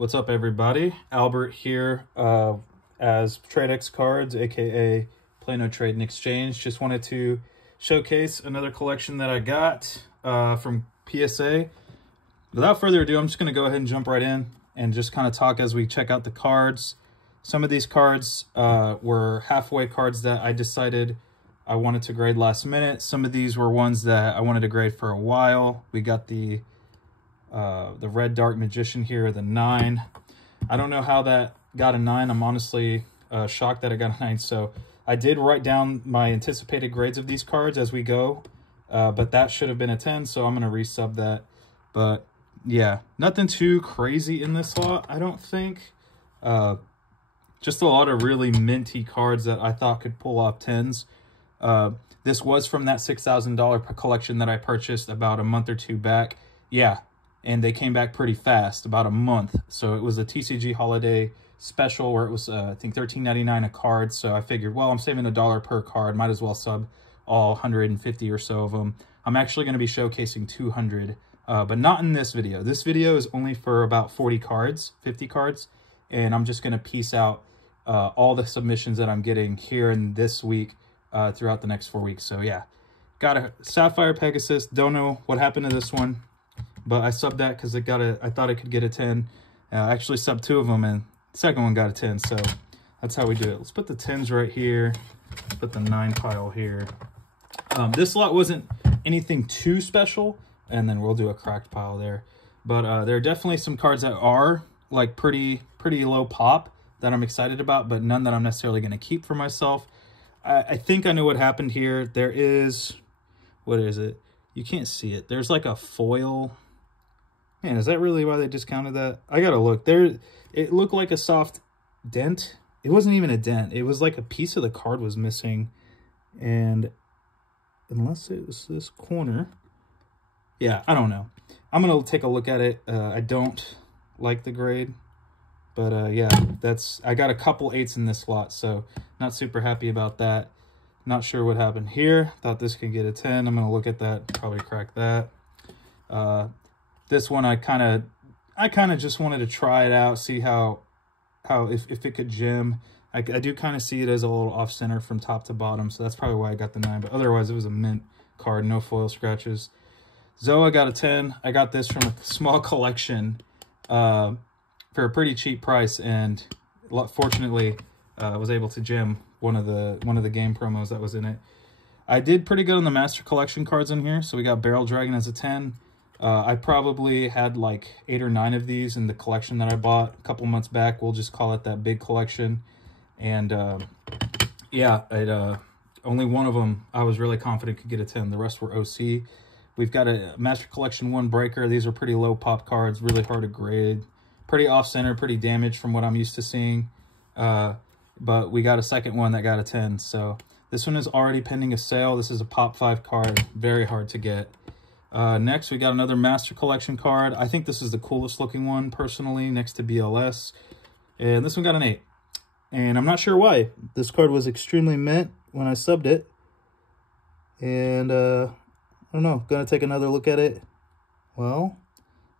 What's up, everybody? Albert here as Tradex Cards, aka Plano Trade and Exchange. Just wanted to showcase another collection that I got from PSA. Without further ado, I'm just going to go ahead and jump right in and just kind of talk as we check out the cards. Some of these cards were halfway cards that I decided I wanted to grade last minute. Some of these were ones that I wanted to grade for a while. We got the Red Dark Magician here, the 9. I don't know how that got a 9. I'm honestly shocked that it got a 9. So I did write down my anticipated grades of these cards as we go, but that should have been a 10, so I'm going to resub that. But yeah, nothing too crazy in this lot, I don't think. Just a lot of really minty cards that I thought could pull off 10s. This was from that $6,000 collection that I purchased about a month or two back. Yeah, and they came back pretty fast, about a month. So it was a TCG holiday special where it was, I think, $13.99 a card. So I figured, well, I'm saving $1 per card. Might as well sub all 150 or so of them. I'm actually going to be showcasing 200, but not in this video. This video is only for about 40 cards, 50 cards. And I'm just going to piece out all the submissions that I'm getting here in this week throughout the next 4 weeks. So yeah, got a Sapphire Pegasus. Don't know what happened to this one, but I subbed that because I thought it could get a 10. I actually subbed 2 of them, and the second one got a 10. So that's how we do it. Let's put the 10s right here. Let's put the 9 pile here. This lot wasn't anything too special, and then we'll do a cracked pile there. But there are definitely some cards that are like pretty low pop that I'm excited about, but none that I'm necessarily going to keep for myself. I think I know what happened here. There is, what is it? You can't see it. There's like a foil. Man, is that really why they discounted that? I gotta look. There, it looked like a soft dent. It wasn't even a dent. It was like a piece of the card was missing. And unless it was this corner. Yeah, I don't know. I'm gonna take a look at it. I don't like the grade. But yeah, I got a couple 8s in this slot, so not super happy about that. Not sure what happened here. Thought this could get a 10. I'm gonna look at that, probably crack that. This one I kind of just wanted to try it out, see how if it could gem. I do kind of see it as a little off center from top to bottom, so that's probably why I got the 9. But otherwise, it was a mint card, no foil scratches. Zoa got a 10. I got this from a small collection for a pretty cheap price, and fortunately was able to gem one of the game promos that was in it. I did pretty good on the Master Collection cards in here, so we got Barrel Dragon as a 10. I probably had like 8 or 9 of these in the collection that I bought a couple months back. We'll just call it that big collection. And yeah, only one of them I was really confident could get a 10. The rest were OC. We've got a Master Collection 1 Breaker. These are pretty low pop cards, really hard to grade. Pretty off-center, pretty damaged from what I'm used to seeing. But we got a second one that got a 10. So this one is already pending a sale. This is a pop 5 card, very hard to get. Next, we got another Master Collection card. I think this is the coolest looking one, personally, next to BLS. And this one got an 8. And I'm not sure why. This card was extremely mint when I subbed it. And I don't know, gonna take another look at it. Well,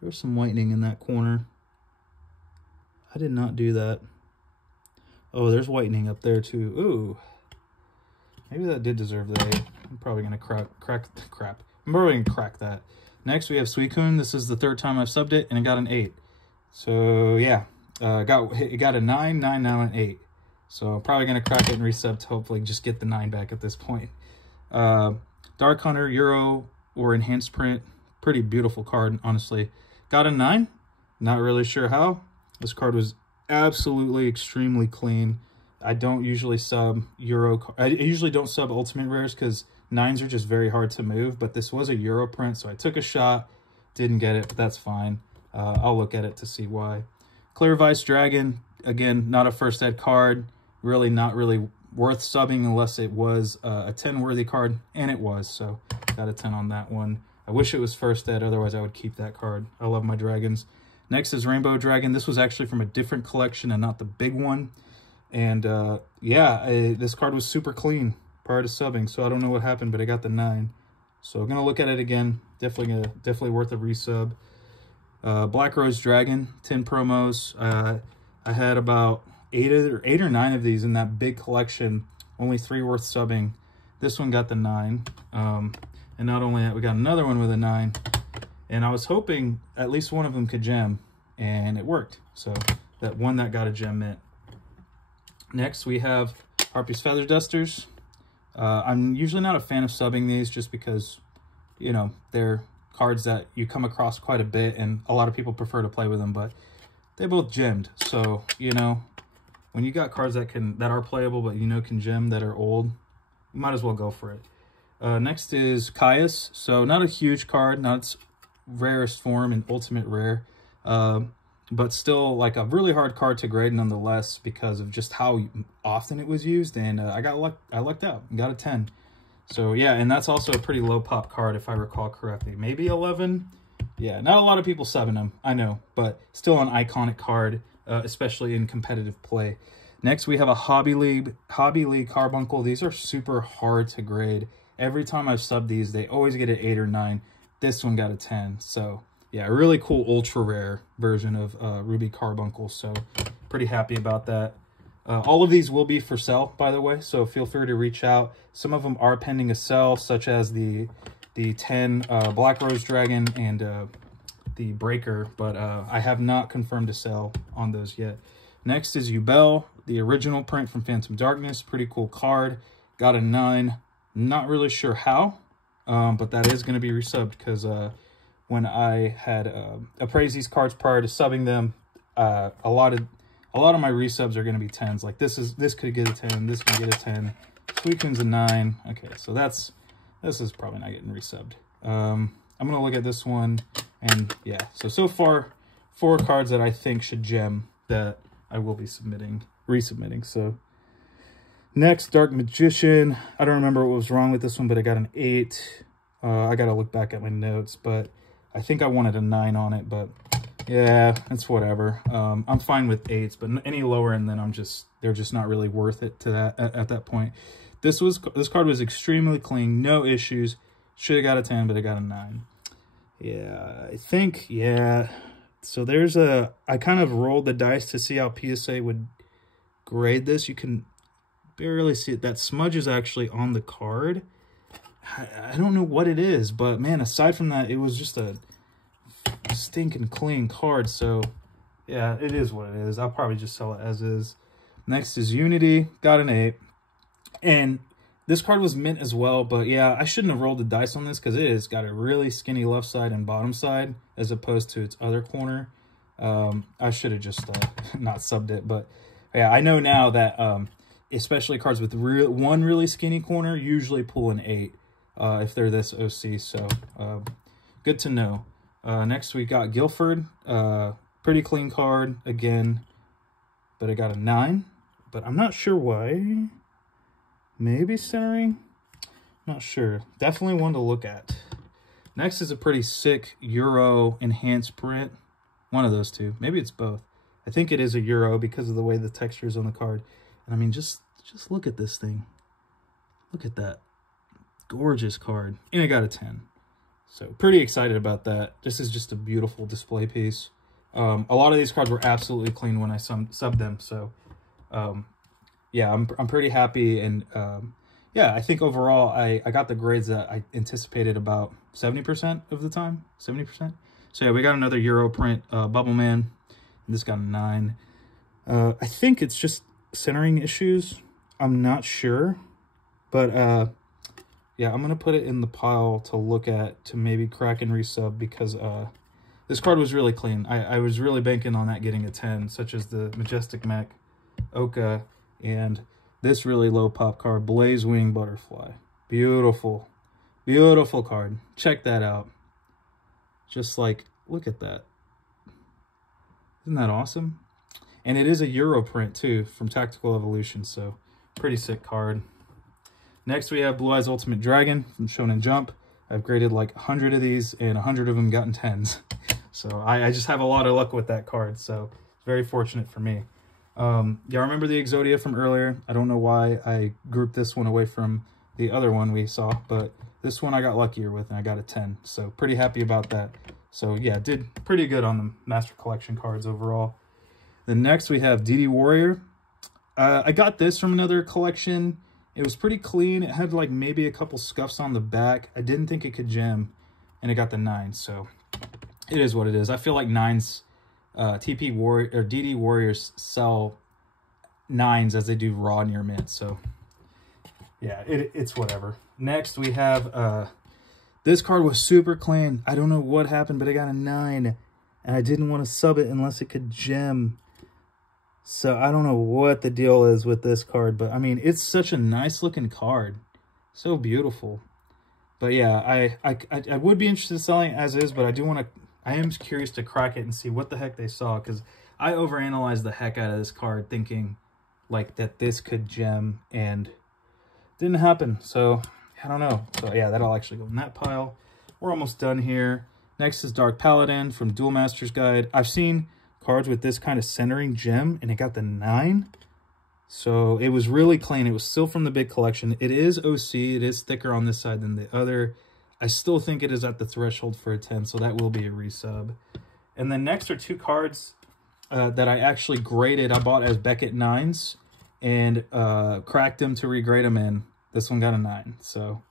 there's some whitening in that corner. I did not do that. Oh, there's whitening up there too. Ooh. Maybe that did deserve the 8. I'm probably going to crack the crap. I'm probably going to crack that. Next, we have Suicune. This is the 3rd time I've subbed it, and it got an 8. So, yeah. It got a 9, now an 8. So, I'm probably going to crack it and resub to hopefully just get the 9 back at this point. Dark Hunter, Euro, or Enhanced Print. Pretty beautiful card, honestly. Got a 9. Not really sure how. This card was absolutely extremely clean. I don't usually sub Euro. I usually don't sub Ultimate Rares because 9s are just very hard to move. But this was a Euro print, so I took a shot. Didn't get it, but that's fine. I'll look at it to see why. Clear Vice Dragon, again, not a first ed card. Really not really worth subbing unless it was a 10-worthy card, and it was. So got a 10 on that one. I wish it was first ed, otherwise I would keep that card. I love my dragons. Next is Rainbow Dragon. This was actually from a different collection and not the big one. And yeah, this card was super clean prior to subbing, so I don't know what happened, but I got the 9. So I'm going to look at it again. Definitely worth a resub. Black Rose Dragon, 10 promos. I had about eight or nine of these in that big collection. Only 3 worth subbing. This one got the 9. And not only that, we got another one with a 9. And I was hoping at least one of them could gem, and it worked. So that one that got a gem mint. Next, we have Harpy's Feather Dusters. I'm usually not a fan of subbing these just because, you know, they're cards that you come across quite a bit, and a lot of people prefer to play with them, but they both gemmed. So, you know, when you got cards that are playable but you know can gem that are old, you might as well go for it. Next is Caius. So not a huge card, not its rarest form and ultimate rare, but still like a really hard card to grade nonetheless because of just how often it was used. And I lucked out and got a 10. So yeah, and that's also a pretty low pop card if I recall correctly. Maybe 11? Yeah, not a lot of people subbing them, I know, but still an iconic card, especially in competitive play. Next, we have a Hobby League Carbuncle. These are super hard to grade. Every time I've subbed these, they always get an 8 or 9. This one got a 10. So yeah, a really cool ultra rare version of Ruby Carbuncle. So pretty happy about that. All of these will be for sale, by the way, so feel free to reach out. Some of them are pending a sale, such as the 10 Black Rose Dragon and the Breaker, but I have not confirmed a sale on those yet. Next is Yubel, the original print from Phantom Darkness. Pretty cool card. Got a 9. Not really sure how, but that is going to be resubbed because when I had appraised these cards prior to subbing them, a lot of my resubs are going to be 10s. Like this could get a 10, this could get a 10. Sweetman's a 9. Okay, so this is probably not getting resubbed. I'm going to look at this one, and yeah. So far, 4 cards that I think should gem that I will be resubmitting. So next, Dark Magician. I don't remember what was wrong with this one, but I got an 8. I got to look back at my notes, but I think I wanted a 9 on it, but yeah, it's whatever. I'm fine with 8s, but any lower, and then they're just not really worth it to that at that point. This card was extremely clean, no issues. Should have got a 10, but I got a 9. Yeah, I think, yeah. So I kind of rolled the dice to see how PSA would grade this. You can barely see it. That smudge is actually on the card. I don't know what it is, but man, aside from that, it was just a stinking clean card. So yeah, it is what it is. I'll probably just sell it as is. Next is Unity. Got an 8. And this card was mint as well, but yeah, I shouldn't have rolled the dice on this because it has got a really skinny left side and bottom side as opposed to its other corner. I should have just not subbed it, but yeah, I know now that especially cards with one really skinny corner usually pull an 8 if they're this OC, so good to know. Next we got Guilford. Pretty clean card again, but I got a 9, but I'm not sure why. Maybe centering? Not sure. Definitely one to look at. Next is a pretty sick Euro enhanced print. One of those two. Maybe it's both. I think it is a Euro because of the way the texture is on the card. And I mean, just look at this thing. Look at that. Gorgeous card. And I got a 10. So pretty excited about that. This is just a beautiful display piece. A lot of these cards were absolutely clean when I subbed them. So yeah, I'm pretty happy, and yeah, I think overall I got the grades that I anticipated about 70% of the time, 70%. So yeah, we got another Euro print, Bubble Man, and this got a 9. I think it's just centering issues. I'm not sure, but yeah, I'm gonna put it in the pile to look at to maybe crack and resub because this card was really clean. I was really banking on that getting a 10, such as the Majestic Mech, Oka, and this really low pop card, Blaze Wing Butterfly. Beautiful. Beautiful card. Check that out. Just like, look at that. Isn't that awesome? And it is a Euro print too from Tactical Evolution, so pretty sick card. Next we have Blue Eyes Ultimate Dragon from Shonen Jump. I've graded like 100 of these and 100 of them gotten 10s. So I just have a lot of luck with that card, so it's very fortunate for me. Yeah, remember the Exodia from earlier? I don't know why I grouped this one away from the other one we saw, but this one I got luckier with and I got a 10. So pretty happy about that. So yeah, did pretty good on the Master Collection cards overall. Then next we have DD Warrior. I got this from another collection. It was pretty clean. It had like maybe a couple scuffs on the back. I didn't think it could gem, and it got the 9. So it is what it is. I feel like 9s, TP Warrior or DD Warriors sell 9s as they do raw near mint. So yeah, it's whatever. Next we have this card was super clean. I don't know what happened, but it got a 9, and I didn't want to sub it unless it could gem. So I don't know what the deal is with this card, but I mean, it's such a nice looking card. So beautiful. But yeah, I would be interested in selling it as is, but I am curious to crack it and see what the heck they saw, because I overanalyzed the heck out of this card thinking like that this could gem, and didn't happen. So I don't know. So yeah, that'll actually go in that pile. We're almost done here. Next is Dark Paladin from Duel Master's Guide. I've seen cards with this kind of centering gem, and it got the 9. So it was really clean. It was still from the big collection. It is OC. It is thicker on this side than the other. I still think it is at the threshold for a 10, so that will be a resub. And then next are 2 cards that I actually graded. I bought as Beckett 9s and cracked them to regrade them in. This one got a 9. So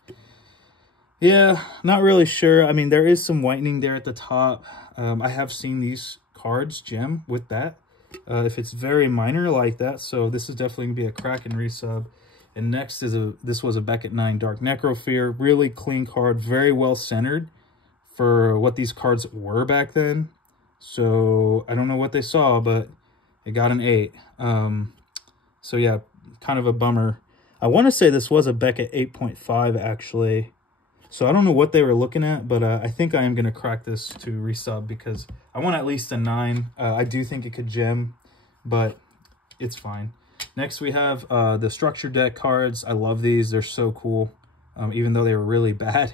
yeah, not really sure. I mean, there is some whitening there at the top. I have seen these cards gem with that if it's very minor like that. So this is definitely gonna be a crack and resub. And next is this was a Beckett 9 Dark Necrofear. Really clean card, very well centered for what these cards were back then. So I don't know what they saw, but it got an 8. So yeah, kind of a bummer. I want to say this was a Beckett 8.5 actually. So I don't know what they were looking at, but I think I am going to crack this to resub because I want at least a 9. I do think it could gem, but it's fine. Next we have the structure deck cards. I love these. They're so cool, even though they were really bad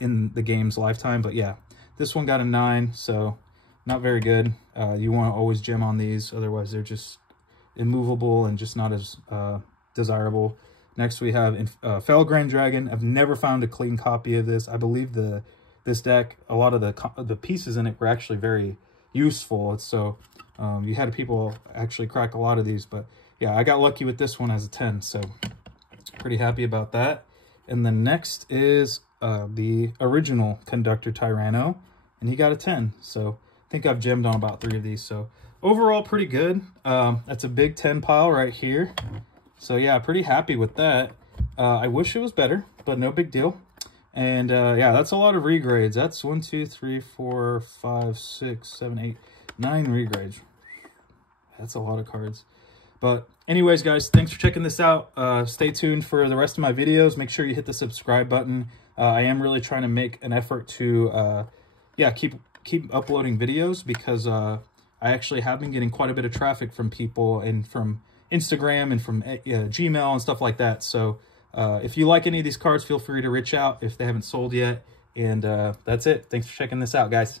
in the game's lifetime. But yeah, this one got a 9, so not very good. You want to always gem on these, otherwise they're just immovable and just not as desirable. Next we have Felgrand Dragon. I've never found a clean copy of this. I believe this deck, a lot of the pieces in it were actually very useful. So you had people actually crack a lot of these. But yeah, I got lucky with this one as a 10. So pretty happy about that. And then next is the original Conductor Tyranno. And he got a 10. So I think I've gemmed on about 3 of these. So overall, pretty good. That's a big 10 pile right here. So yeah, pretty happy with that. I wish it was better, but no big deal. And yeah, that's a lot of regrades. That's 1, 2, 3, 4, 5, 6, 7, 8, 9 regrades. That's a lot of cards. But anyways, guys, thanks for checking this out. Stay tuned for the rest of my videos. Make sure you hit the subscribe button. I am really trying to make an effort to yeah, keep uploading videos, because I actually have been getting quite a bit of traffic from people and from Instagram and from Gmail and stuff like that. So if you like any of these cards, feel free to reach out if they haven't sold yet. And that's it. Thanks for checking this out, guys.